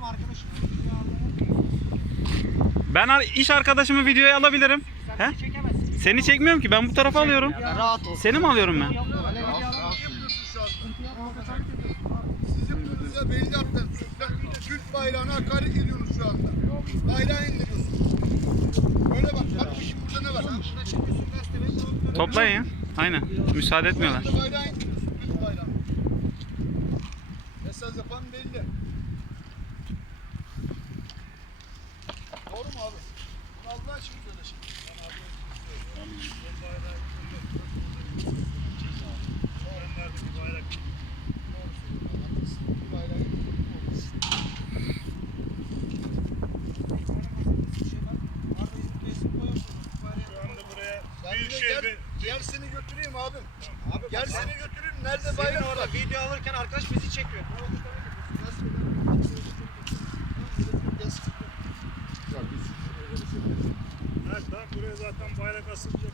Tamam arkadaşım. Ben ar- iş arkadaşımı videoya alabilirim. Sen He? çekemezsin. Seni çekmiyorum ki ben bu tarafa alıyorum. Ya rahat ol. Seni mi alıyorum ben? Yapma. Öyle Ya, video ya, alalım. Sıkıntı yapma. Kaçak ediyorsun. Sizin bununla belli yaptınız. Türk bayrağına hakaret ediyorsunuz şu anda. Bayrağı indiriyorsunuz. Böyle bak, bak bu şimdi burada ne var? Burada çekiyorsun gazeteleri. Toplayın ya. Aynen. Müsaade etmiyorlar. Burada bayrağı indiriyorsun, Türk bayrağı. Mesaj yapan belli. Sen bir de gel, gel seni götüreyim abim. Abi gel seni götüreyim. Nerede bayrak var? orada video alırken arkadaş bizi çekiyor. Evet, tamam buraya zaten bayrak asılacak.